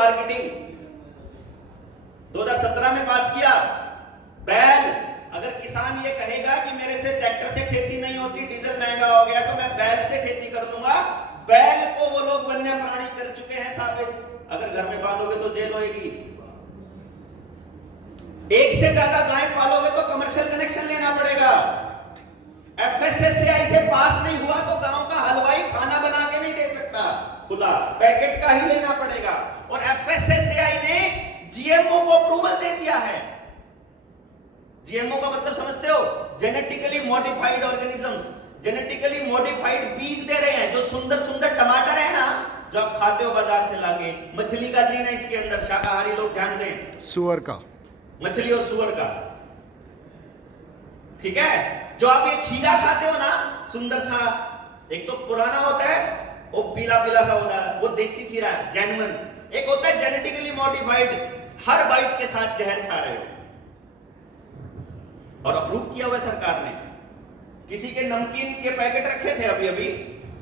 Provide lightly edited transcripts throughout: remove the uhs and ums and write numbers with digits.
Marketing 2017 में पास किया। बैल, अगर किसान ये कहेगा कि मेरे से ट्रैक्टर से खेती नहीं होती, डीजल महंगा हो गया, तो मैं बैल से खेती कर लूंगा, बैल को वो लोग वन्य प्राणी कर चुके हैं साबित। अगर घर में बांधोगे तो जेल होगी। एक से ज्यादा गाय पालोगे तो कमर्शियल कनेक्शन लेना पड़ेगा। एफएसएसएआई से पास नहीं हुआ तो गांव का हलवाई खाना बना के नहीं दे सकता, खुला पैकेट का ही लेना पड़ेगा। और एफएसएसएआई ने जीएमओ को अप्रूवल दे दिया है। जीएमओ का मतलब समझते हो? Genetically modified organisms, genetically modified बीज दे रहे हैं। जो सुंदर सुंदर टमाटर है ना, जो आप खाते हो बाजार से लाके, मछली का जीन है इसके अंदर, शाकाहारी लोग ध्यान दें, सुअर का, मछली और सुअर का, ठीक है। जो आप ये खीरा खाते हो ना, सुंदर सा, एक तो पुराना होता है, वो पीला पीला सा होता है, वो देसी खीरा है, जेन्युइन। एक होता है जेनेटिकली मॉडिफाइड, हर बाइट के साथ जहर खा रहे हो। और अप्रूव किया हुआ सरकार ने। किसी के नमकीन के पैकेट रखे थे अभी अभी,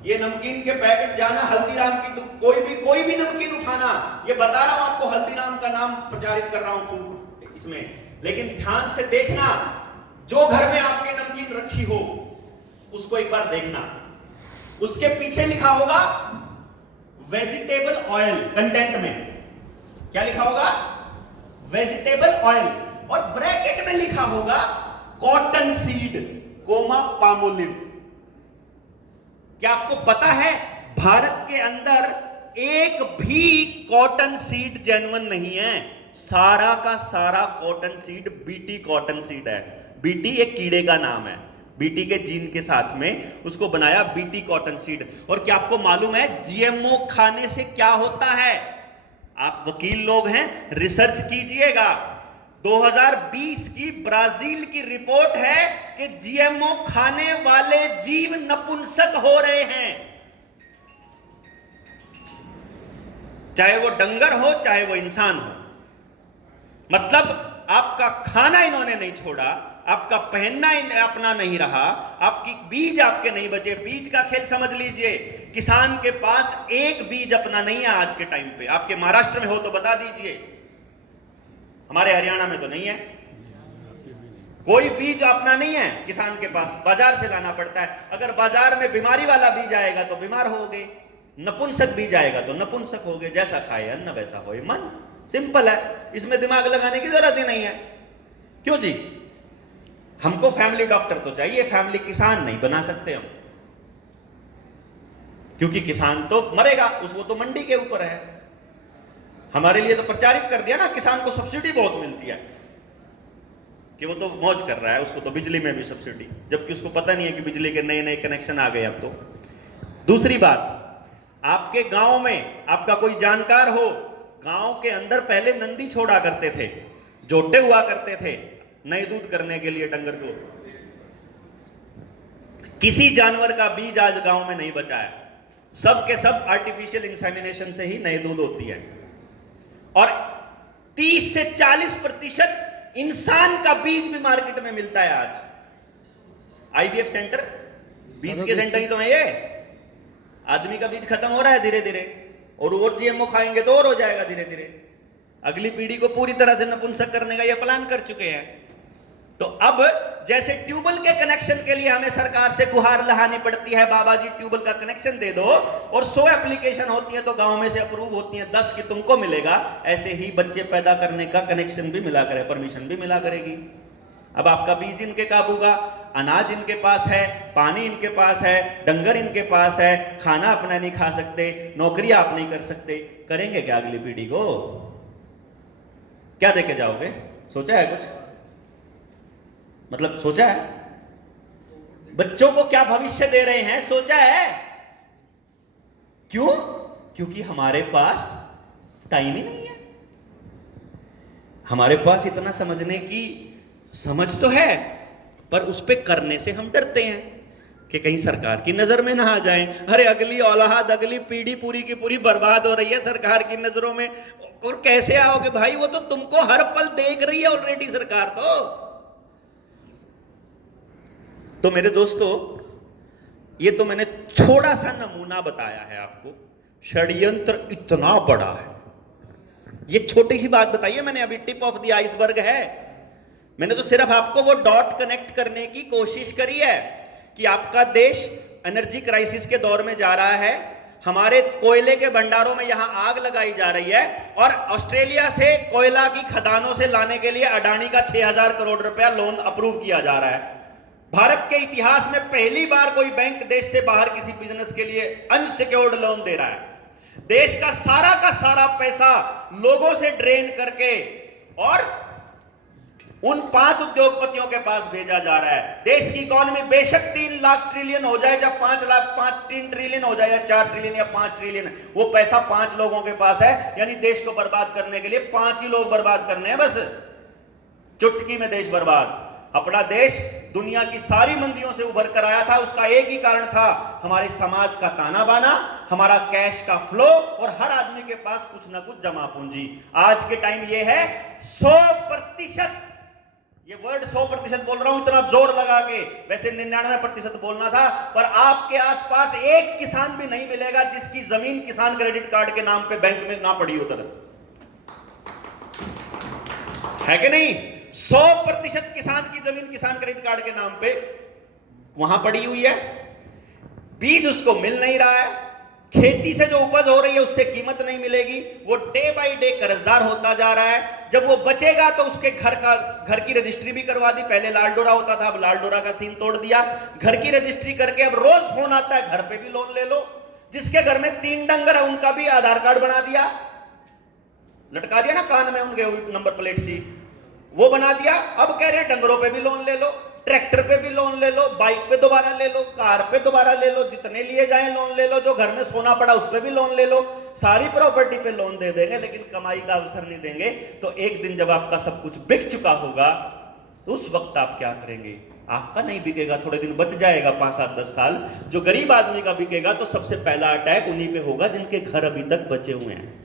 ये नमकीन के पैकेट जाना हल्दीराम की, तो कोई भी नमकीन उठाना, ये बता रहा हूं आपको, हल्दीराम का नाम प्रचारित कर रहा हूं खूब इसमें, लेकिन ध्यान से देखना, जो घर में आपके नमकीन रखी हो उसको एक बार देखना, उसके पीछे लिखा होगा वेजिटेबल ऑयल, कंटेंट में क्या लिखा होगा? वेजिटेबल ऑयल, और ब्रैकेट में लिखा होगा कॉटन सीड, कोमा पामोलिव। क्या आपको पता है भारत के अंदर एक भी कॉटन सीड जेन्युइन नहीं है? सारा का सारा cotton seed BT cotton seed है। बीटी एक कीड़े का नाम है, बीटी के जीन के साथ में उसको बनाया बीटी कॉटन सीड। और क्या आपको मालूम है जीएमओ खाने से क्या होता है? आप वकील लोग हैं, रिसर्च कीजिएगा। 2020 की ब्राजील की रिपोर्ट है कि जीएमओ खाने वाले जीव नपुंसक हो रहे हैं, चाहे वो डंगर हो चाहे वो इंसान हो। मतलब आपका खाना इन्होंने नहीं छोड़ा, आपका पहनना अपना नहीं रहा, आपकी बीज आपके नहीं बचे। बीज का खेल समझ लीजिए, किसान के पास एक बीज अपना नहीं है आज के टाइम पे। आपके महाराष्ट्र में हो तो बता दीजिए, हमारे हरियाणा में तो नहीं है, कोई बीज अपना नहीं है किसान के पास, बाजार से लाना पड़ता है। अगर बाजार में बीमारी वाला बीज आएगा तो बीमार होगे, नपुंसक बीज आएगा तो नपुंसक होगे। जैसा खाए अन्न वैसा होए मन, सिंपल है, इसमें दिमाग लगाने की जरूरत ही नहीं है। क्यों जी? हमको फैमिली डॉक्टर तो चाहिए, फैमिली किसान नहीं बना सकते हम, क्योंकि किसान तो मरेगा, वो तो मंडी के ऊपर है। हमारे लिए तो प्रचारित कर दिया ना, किसान को सब्सिडी बहुत मिलती है, कि वो तो मौज कर रहा है, उसको तो बिजली में भी सब्सिडी, जबकि उसको पता नहीं है कि बिजली के नए नए कनेक्शन आ गए अब तो। दूसरी बात, आपके गांव में आपका कोई जानकार हो, गांव के अंदर पहले नंदी छोड़ा करते थे, जोटे हुआ करते थे नए दूध करने के लिए डंगर को। किसी जानवर का बीज आज गांव में नहीं बचा है, सब के सब आर्टिफिशियल इंसेमिनेशन से ही नए दूध होती है। और 30 से 40% इंसान का बीज भी मार्केट में मिलता है आज। आईवीएफ सेंटर, बीज के सेंटर ही तो है ये। आदमी का बीज खत्म हो रहा है धीरे धीरे, और जीएमओ खाएंगे तो और हो जाएगा धीरे धीरे। अगली पीढ़ी को पूरी तरह से नपुंसक करने का ये प्लान कर चुके हैं। तो अब जैसे ट्यूबवेल के कनेक्शन के लिए हमें सरकार से गुहार लगानी पड़ती है, बाबा जी ट्यूबवेल का कनेक्शन दे दो, और 100 एप्लीकेशन होती है तो गांव में से अप्रूव होती है 10 की तुमको मिलेगा, ऐसे ही बच्चे पैदा करने का कनेक्शन भी मिला करे, परमिशन भी मिला करेगी। अब आपका बीज इनके काबू का, अनाज इनके पास है, पानी इनके पास है, डंगर इनके पास है, खाना अपना नहीं खा सकते, नौकरी आप नहीं कर सकते, करेंगे क्या अगली पीढ़ी को? क्या देके जाओगे? सोचा है कुछ? मतलब सोचा है? बच्चों को क्या भविष्य दे रहे हैं, सोचा है? क्यों? क्योंकि हमारे पास टाइम ही नहीं है। हमारे पास इतना समझने की समझ तो है, पर उस पे करने से हम डरते हैं कि कहीं सरकार की नजर में ना आ जाए। अरे अगली औलाद, अगली पीढ़ी पूरी की पूरी बर्बाद हो रही है सरकार की नजरों में, और कैसे आओगे भाई? वो तो तुमको हर पल देख रही है ऑलरेडी सरकार तो मेरे दोस्तों, ये तो मैंने थोड़ा सा नमूना बताया है आपको। षड्यंत्र इतना बड़ा है, ये छोटी सी बात बताइए मैंने अभी, टिप ऑफ द आइसबर्ग है। मैंने तो सिर्फ आपको वो डॉट कनेक्ट करने की कोशिश करी है कि आपका देश एनर्जी क्राइसिस के दौर में जा रहा है, हमारे कोयले के भंडारों में यहां आग लगाई जा रही है, और ऑस्ट्रेलिया से कोयला की खदानों से लाने के लिए अडानी का 6000 करोड़ रुपया लोन अप्रूव किया जा रहा है। भारत के इतिहास में पहली बार कोई बैंक देश से बाहर किसी बिजनेस के लिए अनसिक्योर्ड लोन दे रहा है। देश का सारा पैसा लोगों से ड्रेन करके और उन 5 उद्योगपतियों के पास भेजा जा रहा है। देश की इकोनॉमी बेशक 3 लाख ट्रिलियन हो जाए, या 3 ट्रिलियन हो जाए, या 4 ट्रिलियन या 5 ट्रिलियन, वो पैसा 5 लोगों के पास है। यानी देश को बर्बाद करने के लिए 5 ही लोग बर्बाद करने हैं, बस चुटकी में देश बर्बाद। अपना देश दुनिया की सारी मंदियों से उभर कर आया था, उसका एक ही कारण था, हमारे समाज का ताना बाना, हमारा कैश का फ्लो, और हर आदमी के पास कुछ ना कुछ जमा पूंजी। आज के टाइम ये है 100%, ये वर्ड 100% बोल रहा हूं इतना जोर लगा के, वैसे 99% बोलना था, पर आपके आसपास एक किसान भी नहीं मिलेगा जिसकी जमीन किसान क्रेडिट कार्ड के नाम पे बैंक में ना पड़ी उधर, है कि नहीं? 100% किसान की जमीन किसान क्रेडिट कार्ड के नाम पे वहां पड़ी हुई है, बीज उसको मिल नहीं रहा है, खेती से जो उपज हो रही है उससे कीमत नहीं मिलेगी, वो डे बाय डे कर्जदार होता जा रहा है। जब वो बचेगा तो उसके घर की रजिस्ट्री भी करवा दी, पहले लाल डोरा होता था, अब लाल डोरा का सीन तोड़ दिया, घर की रजिस्ट्री करके अब रोज फोन आता है घर पे भी लोन ले लो। जिसके घर में 3 डंगर है उनका भी आधार कार्ड बना दिया, लटका दिया ना कान में उनके नंबर प्लेट सी, वो बना दिया। अब कह रहे हैं डंगरों पे भी लोन ले लो, ट्रैक्टर पे भी लोन ले लो, बाइक पे दोबारा ले लो, कार पे दोबारा ले लो, जितने लिए जाए लोन ले लो, जो घर में सोना पड़ा उस पे भी लोन ले लो, सारी प्रॉपर्टी पे लोन दे देंगे, लेकिन कमाई का अवसर नहीं देंगे। तो एक दिन जब आपका सब कुछ बिक चुका होगा तो उस वक्त आप क्या करेंगे? आपका नहीं बिकेगा, थोड़े दिन बच जाएगा, 5, 7, 10 साल। जो गरीब आदमी का बिकेगा तो सबसे पहला अटैक उन्हीं पे होगा जिनके घर अभी तक बचे हुए हैं।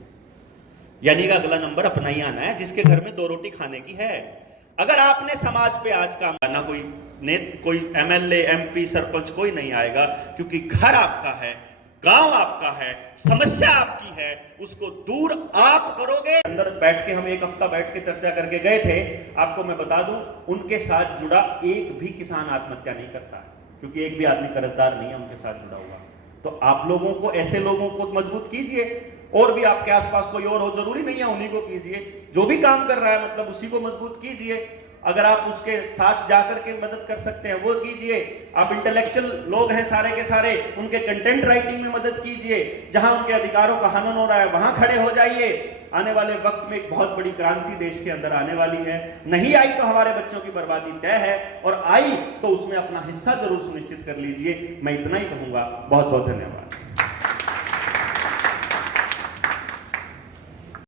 यानी कि अगला नंबर अपना ही आना है, जिसके घर में 2 रोटी खाने की है। अगर आपने समाज पे आज काम करना, कोई एमएलए, एमपी, सरपंच कोई नहीं आएगा, क्योंकि घर आपका है, गांव आपका है, समस्या आपकी है, उसको दूर आप करोगे। अंदर बैठ के हम 1 हफ्ता बैठ के चर्चा करके गए थे, आपको मैं बता दूं उनके साथ जुड़ा एक भी किसान आत्महत्या नहीं करता, क्योंकि एक भी आदमी कर्जदार नहीं है उनके साथ जुड़ा हुआ। तो आप लोगों को, ऐसे लोगों को मजबूत कीजिए, और भी आपके आसपास कोई और हो, जरूरी नहीं है उन्हीं को कीजिए, जो भी काम कर रहा है मतलब उसी को मजबूत कीजिए। अगर आप उसके साथ जाकर के मदद कर सकते हैं वो कीजिए। आप इंटेलेक्चुअल लोग हैं सारे के सारे, उनके कंटेंट राइटिंग में मदद कीजिए, जहां उनके अधिकारों का हनन हो रहा है वहां खड़े हो जाइए। आने वाले वक्त में एक बहुत बड़ी क्रांति देश के अंदर आने वाली है, नहीं आई तो हमारे बच्चों की बर्बादी तय है, और आई तो उसमें अपना हिस्सा जरूर सुनिश्चित कर लीजिए। मैं इतना ही कहूंगा, बहुत बहुत धन्यवाद।